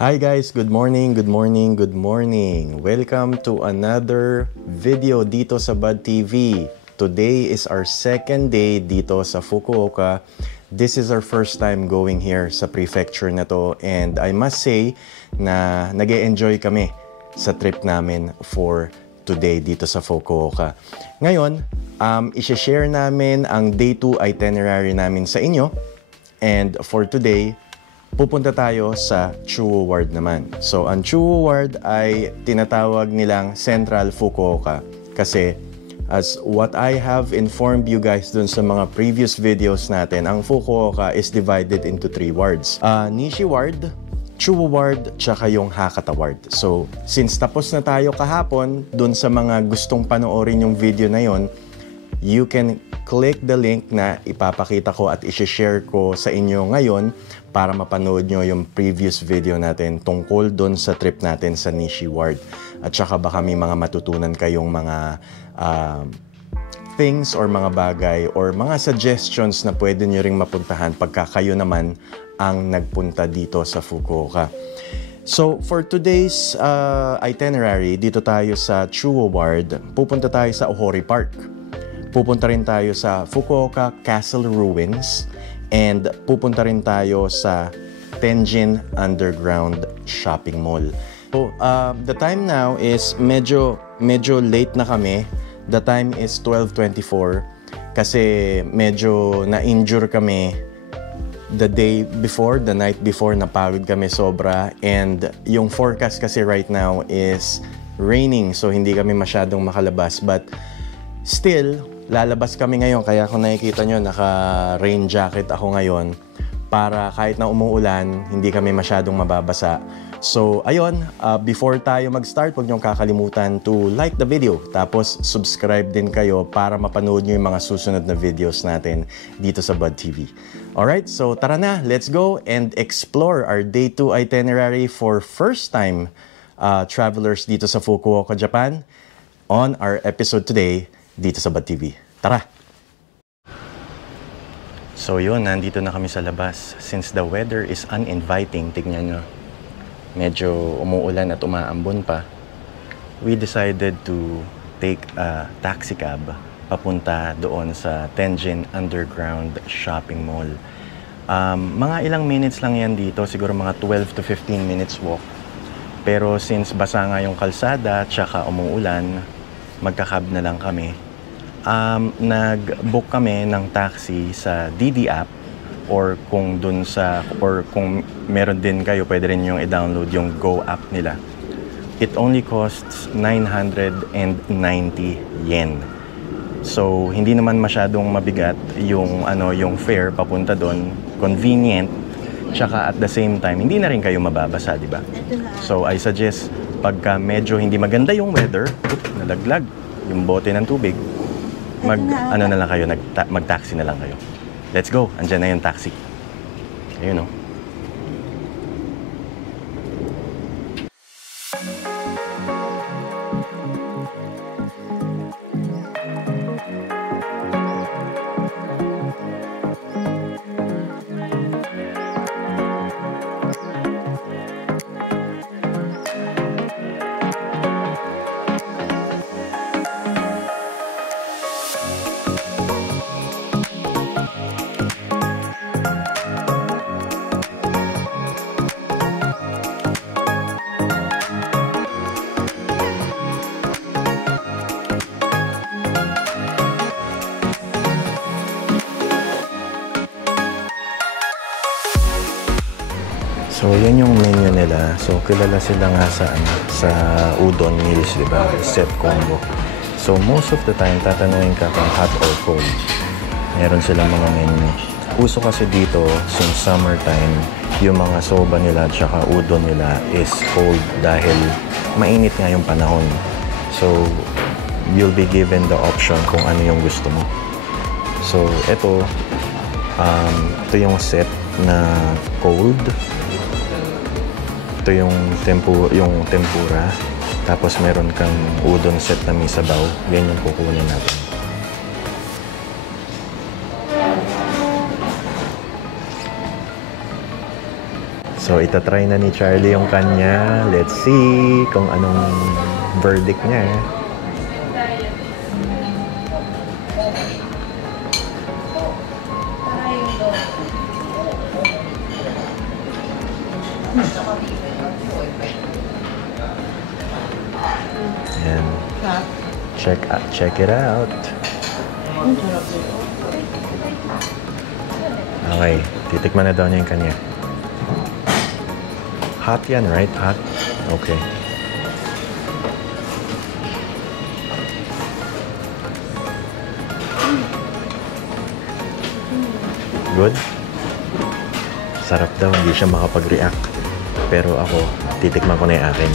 Hi guys, good morning, good morning, good morning. Welcome to another video dito sa Bud TV. Today is our second day dito sa Fukuoka. This is our first time going here sa prefecture na to, and I must say na nag-e-enjoy kami sa trip namin for today dito sa Fukuoka. Ngayon, i-share namin ang day 2 itinerary namin sa inyo, and for today, pupunta tayo sa Chuo Ward naman. So, ang Chuo Ward ay tinatawag nilang Central Fukuoka kasi as what I have informed you guys dun sa mga previous videos natin, ang Fukuoka is divided into 3 wards. Nishi Ward, Chuo Ward, tsaka yung Hakata Ward. So, since tapos na tayo kahapon dun sa mga gustong panoorin yung video na yon, you can click the link na ipapakita ko at i-share ko sa inyo ngayon para mapanood nyo yung previous video natin tungkol doon sa trip natin sa Nishi Ward. At saka baka may mga matutunan kayong mga things or mga bagay or mga suggestions na pwede nyo ring mapuntahan pagka kayo naman ang nagpunta dito sa Fukuoka. So, for today's itinerary, dito tayo sa Chuo Ward, pupunta tayo sa Ohori Park. Pupunta rin tayo sa Fukuoka Castle Ruins, and pupunta rin tayo sa Tenjin Underground Shopping Mall. So, the time now is medyo late na kami. The time is 12:24 kasi medyo na-injure kami the day before, the night before, napagod kami sobra, and yung forecast kasi right now is raining, so hindi kami masyadong makalabas, but still lalabas kami ngayon, kaya kung nakikita nyo, naka-rain jacket ako ngayon para kahit na umuulan, hindi kami masyadong mababasa. So, ayun, before tayo mag-start, huwag niyong kakalimutan to like the video. Tapos, subscribe din kayo para mapanood niyo yung mga susunod na videos natin dito sa Bud TV. Alright, so tara na, let's go and explore our Day 2 itinerary for first-time travelers dito sa Fukuoka, Japan on our episode today dito sa Bud TV. Tara! So yun, nandito na kami sa labas. Since the weather is uninviting, tignan nyo, medyo umuulan at umaambon pa, we decided to take a taxi cab papunta doon sa Tenjin Underground Shopping Mall. Mga ilang minutes lang yan dito, siguro mga 12 to 15 minutes walk. Pero since basa nga yung kalsada, tsaka umuulan, magka-cab na lang kami. Nag-book kami ng taxi sa DD app, or kung meron din kayo, pwede rin yung i-download yung Go app nila. It only costs 990 yen. So, hindi naman masyadong mabigat yung fare papunta doon, convenient, tsaka at the same time hindi na rin kayo mababasa, di ba? So, I suggest pagka medyo hindi maganda yung weather, nalaglag yung bote ng tubig, mag-taxi na lang kayo. Let's go. Andiyan na yung taxi. Ayun, oh. So, yan yung menu nila. So, kilala sila nga sa udon meals, di ba? Set combo. So, most of the time, tatanungin ka kung hot or cold. Meron silang mga menu. Uso kasi dito, since summertime, yung mga soba nila at saka udon nila is cold dahil mainit nga yung panahon. So, you'll be given the option kung ano yung gusto mo. So, ito yung set na cold. Ito yung tempura. Tapos meron kang udon set na may sabaw. Yan yung kukunin natin. So So, itatry na ni Charlie yung kanya. Let's see kung anong verdict niya. And check it out. Okay, titikman na daw niya yung kanya. Hot yan, right? Hot? Okay. Good? Sarap daw, hindi siya makapag-react. Pero ako, titikman ko na yung akin.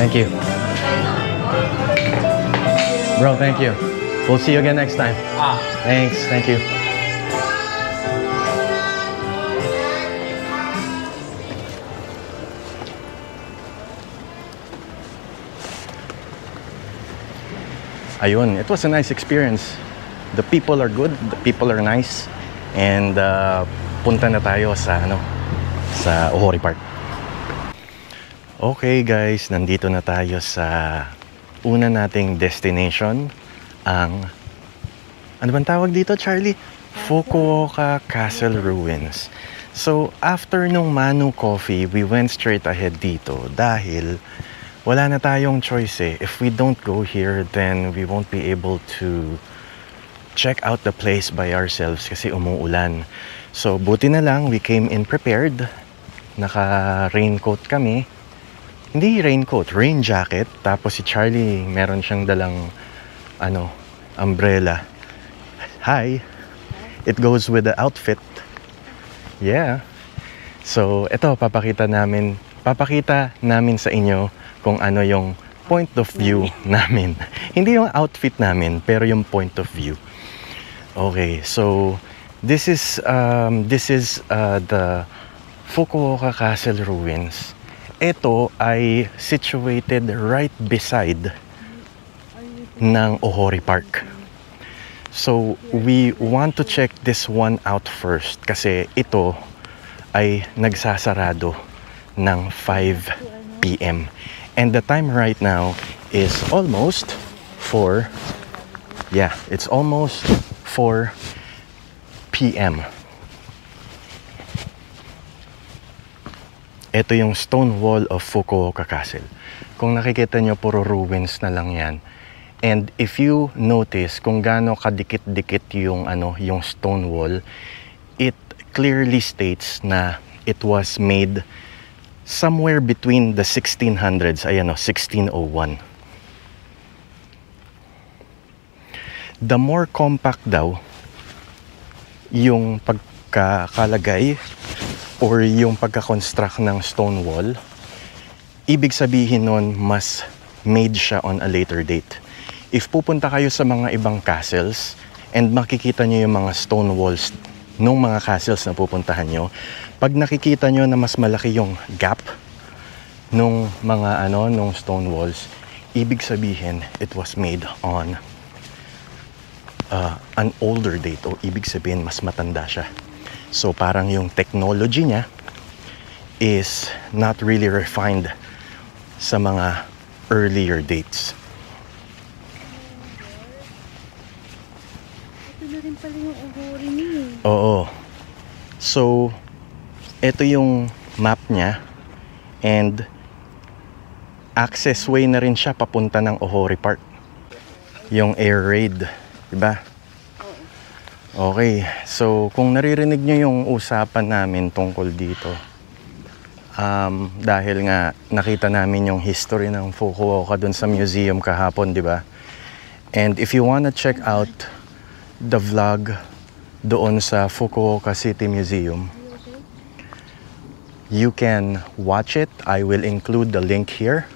Thank you. Bro, thank you. We'll see you again next time. Thanks. Thank you. Ayun, it was a nice experience. The people are good, the people are nice. And punta na tayo sa Ohori Park. Okay guys, nandito na tayo sa una nating destination, ang ano bang tawag dito, Charlie? Fukuoka Castle Ruins. So after nung Manu Coffee, we went straight ahead dito dahil wala na tayong choice eh. If we don't go here, then we won't be able to check out the place by ourselves kasi umuulan. So buti na lang, we came in prepared. Naka-raincoat kami. Hindi raincoat, rain jacket. Tapos si Charlie, meron siyang dalang umbrella. Hi. It goes with the outfit. Yeah. So, ito papakita namin sa inyo kung ano yung point of view namin. Hindi yung outfit namin, pero yung point of view. Okay, so this is the Fukuoka Castle Ruins. Ito ay situated right beside ng Ohori Park. So, we want to check this one out first kasi ito ay nagsasarado ng 5 p.m. And the time right now is almost 4. Yeah, it's almost 4 p.m. Ito yung stone wall of Fukuoka Castle. Kung nakikita nyo, puro ruins na lang yan. And if you notice kung gaano kadikit-dikit yung stone wall, it clearly states na it was made somewhere between the 1600s, 1601. The more compact daw yung pagkakalagay or yung pagka-construct ng stone wall, ibig sabihin nun mas made siya on a later date. If pupunta kayo sa mga ibang castles and makikita nyo yung mga stone walls nung mga castles na pupuntahan nyo, pag nakikita nyo na mas malaki yung gap nung mga nung stone walls, ibig sabihin it was made on an older date, o ibig sabihin mas matanda siya. So parang yung technology niya is not really refined sa mga earlier dates. Ito na rin pala yung Ohori niya. Oo. So ito yung map niya, and access way na rin siya papunta ng Ohori Park. Yung air raid, diba? Okay, so kung naririnig nyo yung usapan namin tungkol dito, dahil nga nakita namin yung history ng Fukuoka dun sa museum kahapon, diba? And if you wanna check out the vlog doon sa Fukuoka City Museum, you can watch it. I will include the link here.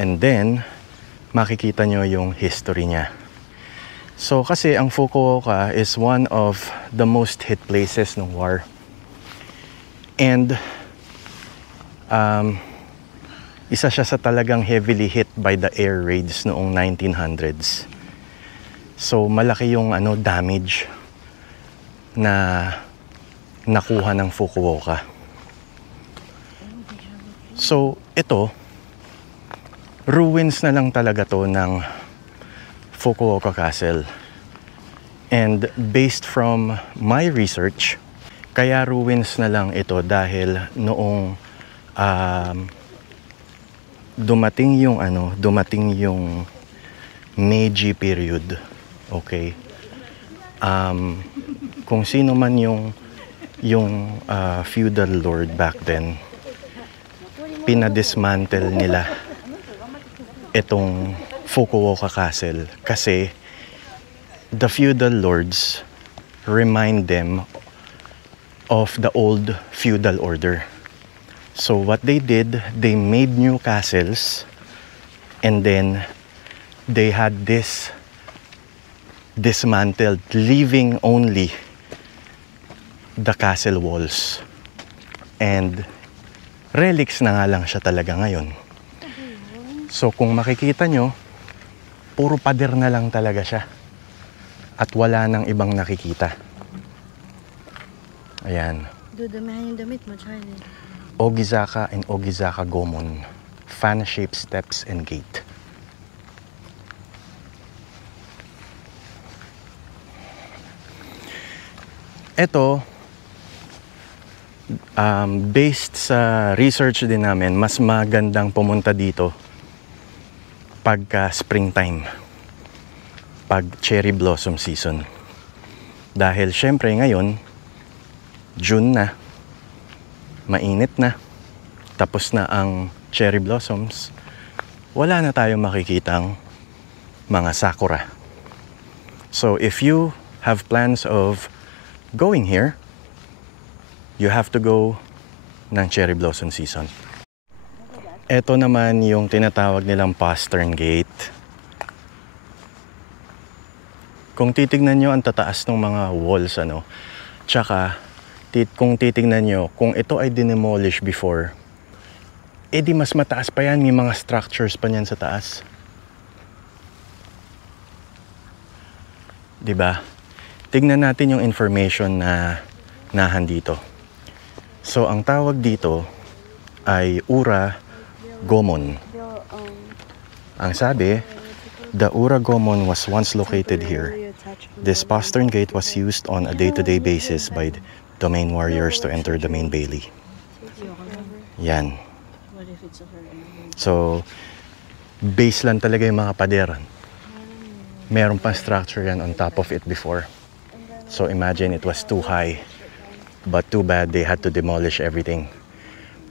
And then, makikita nyo yung history niya. So, kasi ang Fukuoka is one of the most hit places ng war. And, isa siya sa talagang heavily hit by the air raids noong 1900s. So, malaki yung damage na nakuha ng Fukuoka. So, ito, ruins na lang talaga to ng Fukuoka Castle. And based from my research, kaya ruins na lang ito dahil noong dumating yung Meiji period. Okay. Kung sino man yung feudal lord back then, pinadismantle nila itong Fukuoka Castle kasi the feudal lords remind them of the old feudal order. So what they did, they made new castles, and then they had this dismantled, leaving only the castle walls. And relics na nga lang siya talaga ngayon. So kung makikita nyo, puro pader na lang talaga siya. At wala nang ibang nakikita. Ayan. Dudamihan yung damit mo, Charlie. Ogizaka and Ogizaka Gomon. Fan-shaped steps and gate. Ito, based sa research din namin, mas magandang pumunta dito pagka springtime, pag cherry blossom season. Dahil syempre ngayon, June na, mainit na, tapos na ang cherry blossoms, wala na tayong makikitang mga sakura. So if you have plans of going here, you have to go ng cherry blossom season. Ito naman yung tinatawag nilang postern gate. Kung titignan nyo ang tataas ng mga walls, tsaka kung titignan nyo, kung ito ay dinemolish before, di mas mataas pa yan, may mga structures pa niyan sa taas. Diba? Tignan natin yung information na nahandito. So, ang tawag dito ay Ura Gomon. Ang sabi, the Ura Gomon was once located here. This postern gate was used on a day-to-day basis by domain warriors to enter the main bailey. Yan. So, base lang talaga yung mga pader. Meron pang structure yan on top of it before. So, imagine it was too high. But too bad they had to demolish everything.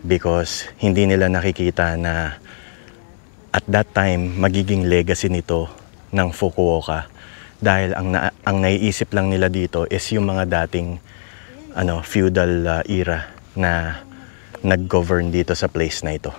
Because hindi nila nakikita na at that time, magiging legacy nito ng Fukuoka. Dahil ang naiisip lang nila dito is yung mga dating feudal era na nag-govern dito sa place na ito.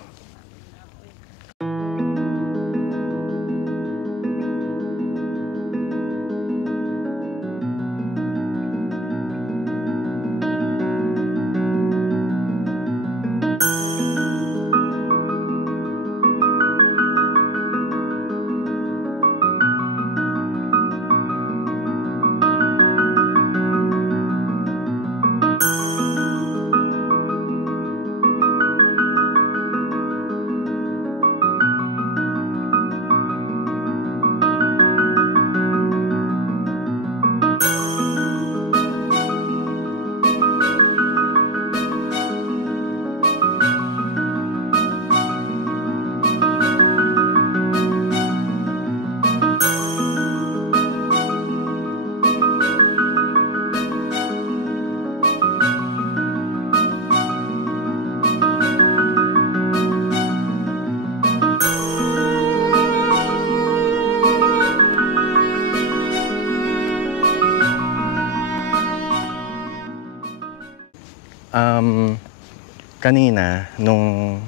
Kanina, nung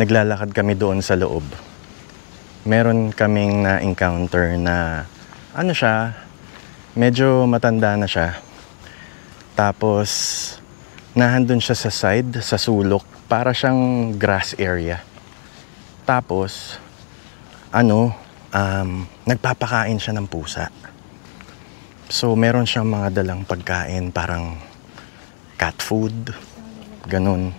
naglalakad kami doon sa loob, meron kaming na-encounter na, medyo matanda na siya. Tapos, nahandun siya sa side, sa sulok, para siyang grass area. Tapos, nagpapakain siya ng pusa. So, meron siyang mga dalang pagkain, parang cat food, ganun.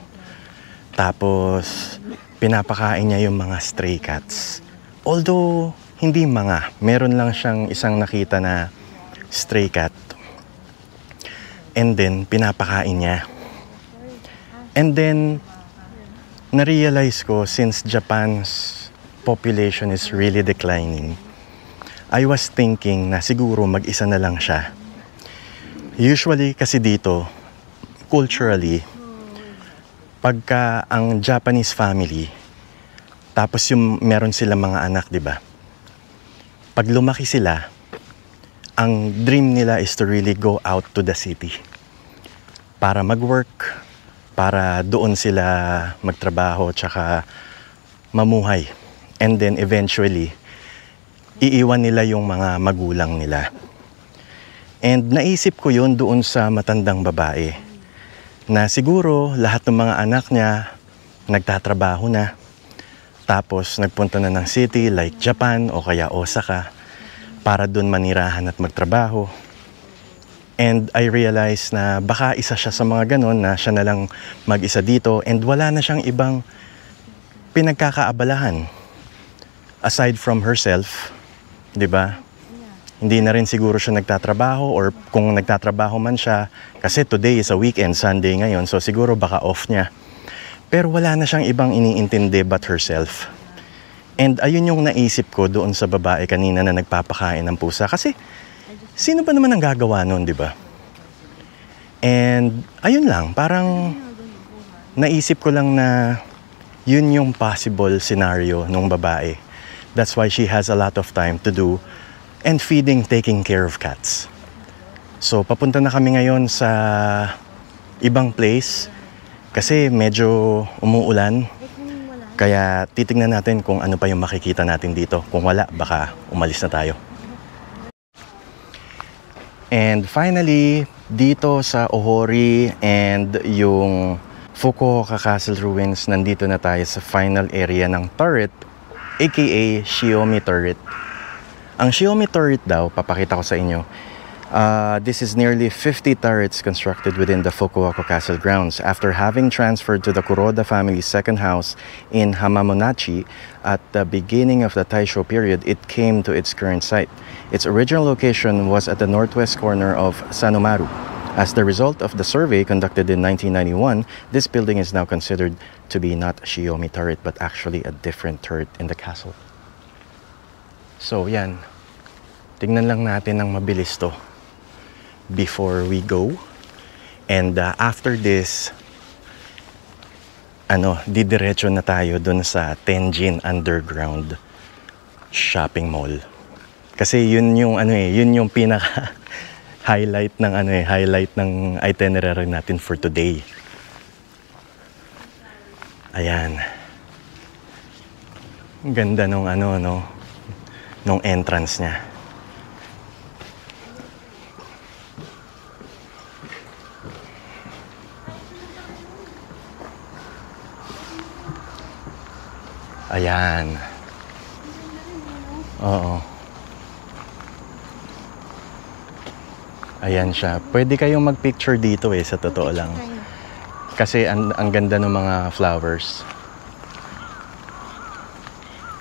Tapos, pinapakain niya yung mga stray cats. Although, hindi meron lang siyang isang nakita na stray cat. And then, pinapakain niya. And then, na-realize ko, since Japan's population is really declining, I was thinking na siguro mag-isa na lang siya. Usually, kasi dito, culturally, pagka ang Japanese family, tapos yung meron silang mga anak, di ba? Pag lumaki sila, ang dream nila is to really go out to the city para mag-work, para doon sila magtrabaho, tsaka mamuhay. And then eventually, iiwan nila yung mga magulang nila. And naisip ko yun doon sa matandang babae, na siguro lahat ng mga anak niya nagtatrabaho na, tapos nagpunta na ng city like Japan o kaya Osaka para doon manirahan at magtrabaho. And I realized na baka isa siya sa mga ganon, na siya na lang mag-isa dito and wala na siyang ibang pinagkakaabalahan aside from herself, di ba? Hindi na rin siguro siya nagtatrabaho, or kung nagtatrabaho man siya, kasi today is a weekend, Sunday ngayon, so siguro baka off niya. Pero wala na siyang ibang iniintindi but herself. And ayun yung naisip ko doon sa babae kanina na nagpapakain ng pusa. Kasi sino ba naman ang gagawa nun, di ba? And ayun lang, parang naisip ko lang na yun yung possible scenario nung babae. That's why she has a lot of time to do and taking care of cats. So, papunta na kami ngayon sa ibang place kasi medyo umuulan. Kaya titingnan natin kung ano pa yung makikita natin dito. Kung wala, baka umalis na tayo. And finally, dito sa Ohori and yung Fukuoka Castle Ruins, nandito na tayo sa final area ng turret, aka Shiomi Turret. Ang Shiomi Turret daw, papakita ko sa inyo, this is nearly 50 turrets constructed within the Fukuoka Castle grounds. After having transferred to the Kuroda family's second house in Hamamonachi at the beginning of the Taisho period, it came to its current site. Its original location was at the northwest corner of Sanomaru. As the result of the survey conducted in 1991, this building is now considered to be not Shiomi Turret but actually a different turret in the castle. So yan, tingnan lang natin ng mabilis to before we go. And after this, didiretso na tayo dun sa Tenjin Underground Shopping Mall. Kasi yun yung yun yung pinaka highlight ng itinerary natin for today. Ayan. Ang ganda nung nung entrance niya. Ayan. Oo. Ayan siya. Pwede kayong mag-picture dito sa totoo lang. Kasi ang ganda ng mga flowers.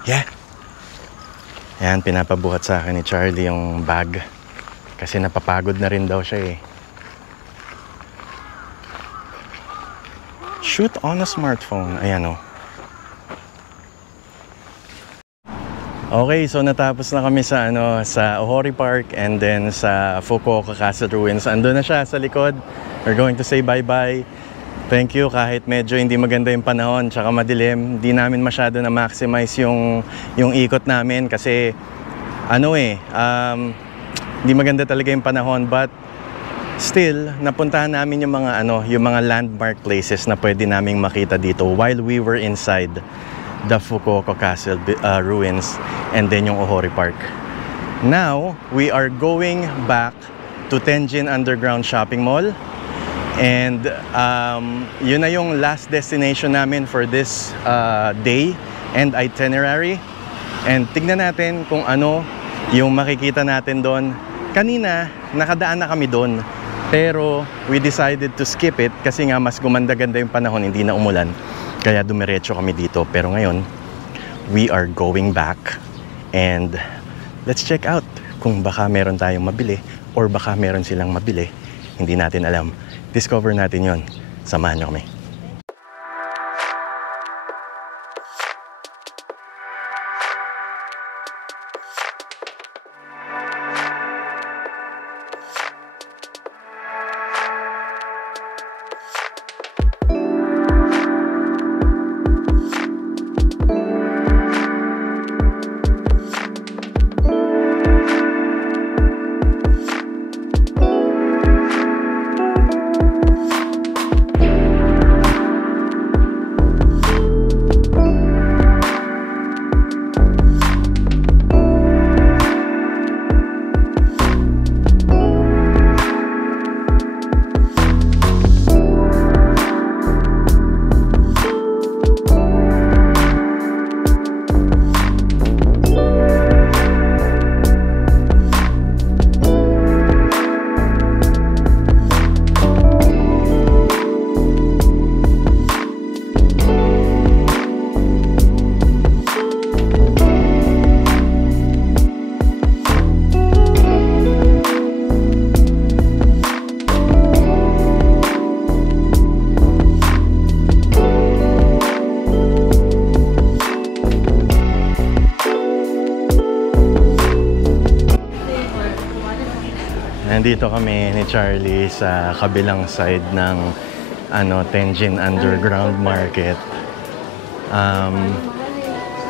Yeah. Ayan, pinapabuhat sa akin ni Charlie yung bag. Kasi napapagod na rin daw siya Shoot on a smartphone. Ayan Okay, so natapos na kami sa sa Ohori Park and then sa Fukuoka Castle Ruins. Ando na siya sa likod. We're going to say bye-bye. Thank you kahit medyo hindi maganda yung panahon tsaka madilim. Hindi namin masyado na maximize yung ikot namin kasi hindi maganda talaga yung panahon, but still napuntahan namin yung mga landmark places na pwede naming makita dito while we were inside the Fukuoka Castle ruins and then yung Ohori Park. Now, we are going back to Tenjin Underground Shopping Mall and yun na yung last destination namin for this day and itinerary. And tignan natin kung ano yung makikita natin doon. Kanina, nakadaan na kami doon pero we decided to skip it kasi nga mas gumanda-ganda yung panahon, hindi na umulan. Kaya dumiretso kami dito. Pero ngayon, we are going back. And let's check out kung baka meron tayong mabili or baka meron silang mabili. Hindi natin alam. Discover natin yon. Samahan nyo kami. Nandito kami ni Charlie sa kabilang side ng Tenjin Underground Market.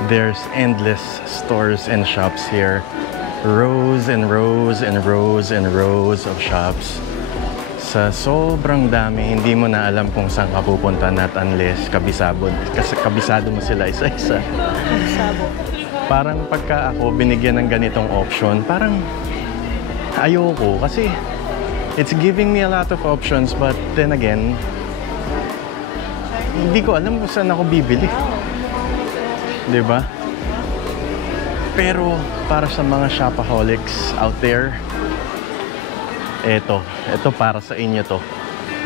There's endless stores and shops here. Rows and rows and rows and rows of shops. Sa sobrang dami, hindi mo na alam kung saan ka pupunta, not unless kabisado mo sila isa-isa. Parang pagka ako binigyan ng ganitong option, parang ayoko kasi it's giving me a lot of options, but then again, hindi ko alam kung saan ako bibili. Diba? Pero para sa mga shopaholics out there, ito para sa inyo to.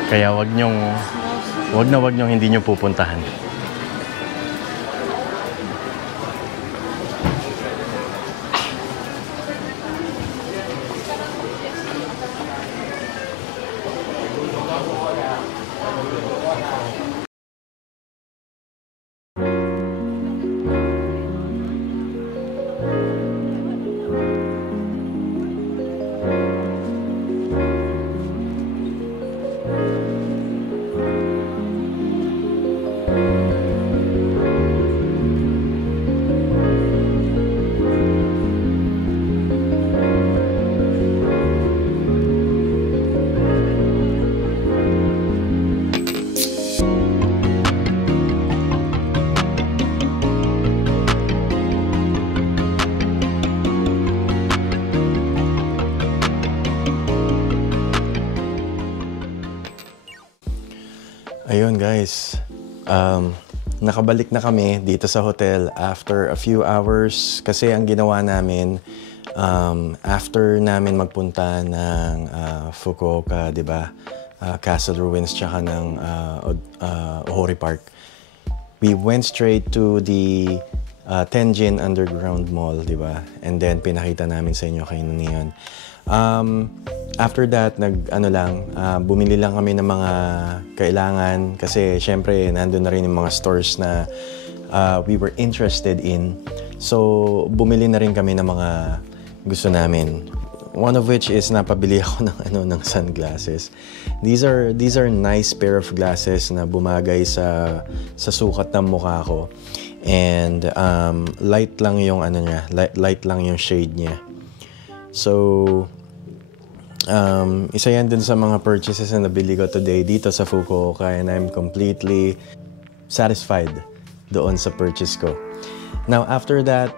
Kaya wag nyong hindi nyo pupuntahan. ayun guys, nakabalik na kami dito sa hotel after a few hours kasi ang ginawa namin after namin magpunta ng Fukuoka, di ba? Castle Ruins tsaka ng Ohori Park. We went straight to the Tenjin Underground Mall, di ba? And then pinakita namin sa inyo kayo yun. After that, bumili lang kami ng mga kailangan kasi syempre nandun na rin yung mga stores na we were interested in. So, bumili na rin kami ng mga gusto namin. One of which is napabili ako ng sunglasses. These are nice pair of glasses na bumagay sa sukat ng mukha ko. And light lang yung light lang yung shade niya. So isa yan dun sa mga purchases na nabili ko today dito sa Fukuoka, and I'm completely satisfied doon sa purchase ko. Now, after that,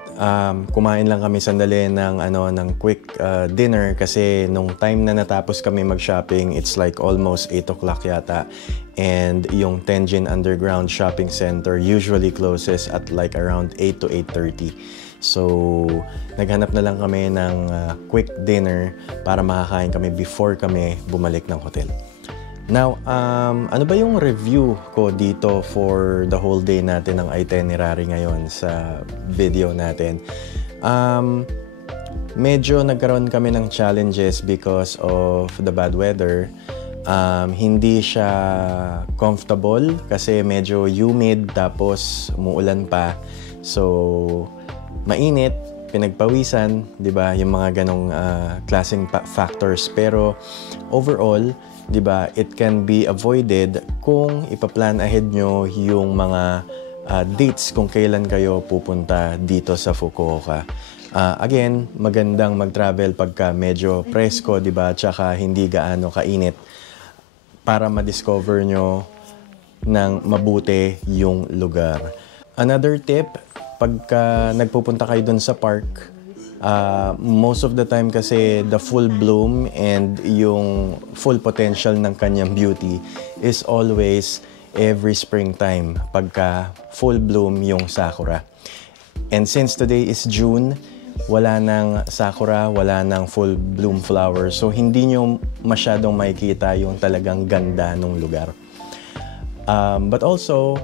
kumain lang kami sandali ng quick dinner kasi nung time na natapos kami mag-shopping, it's like almost 8 o'clock yata. And yung Tenjin Underground Shopping Center usually closes at like around 8 to 8:30. So, naghanap na lang kami ng quick dinner para makakain kami before kami bumalik ng hotel. Now, ano ba yung review ko dito for the whole day natin ng itinerary ngayon sa video natin? Medyo nagkaroon kami ng challenges because of the bad weather. Hindi siya comfortable kasi medyo humid tapos umuulan pa. So, mainit, pinagpawisan, 'di ba? Yung mga ganong klaseng factors. Pero overall, 'di ba, it can be avoided kung ipaplan ahead nyo yung mga dates kung kailan kayo pupunta dito sa Fukuoka. Again, magandang mag-travel pagka medyo presko, 'di ba? Tsaka hindi gaano kainit para ma-discover nyo ng mabuti yung lugar. Another tip, pagka nagpupunta kayo dun sa park, most of the time kasi the full bloom and yung full potential ng kanyang beauty is always every springtime pagka full bloom yung sakura. And since today is June, wala nang sakura, wala nang full bloom flowers. So hindi nyo masyadong makikita yung talagang ganda ng lugar. But also,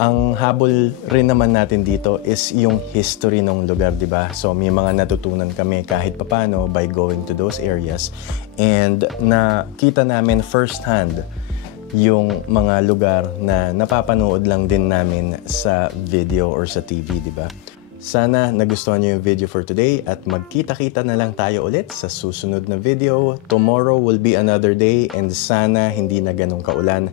ang habol rin naman natin dito is yung history ng lugar, di ba? So may mga natutunan kami kahit papano by going to those areas, and nakita namin first hand yung mga lugar na napapanood lang din namin sa video or sa TV, di ba? Sana nagustuhan niyo yung video for today at magkita-kita na lang tayo ulit sa susunod na video. Tomorrow will be another day and sana hindi na ganun kaulan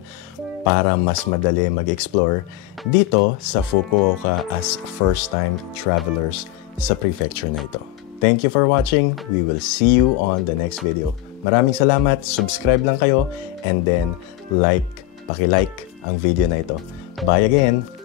para mas madali mag-explore dito sa Fukuoka as first-time travelers sa prefecture na ito. Thank you for watching. We will see you on the next video. Maraming salamat. Subscribe lang kayo and then paki-like ang video na ito. Bye again!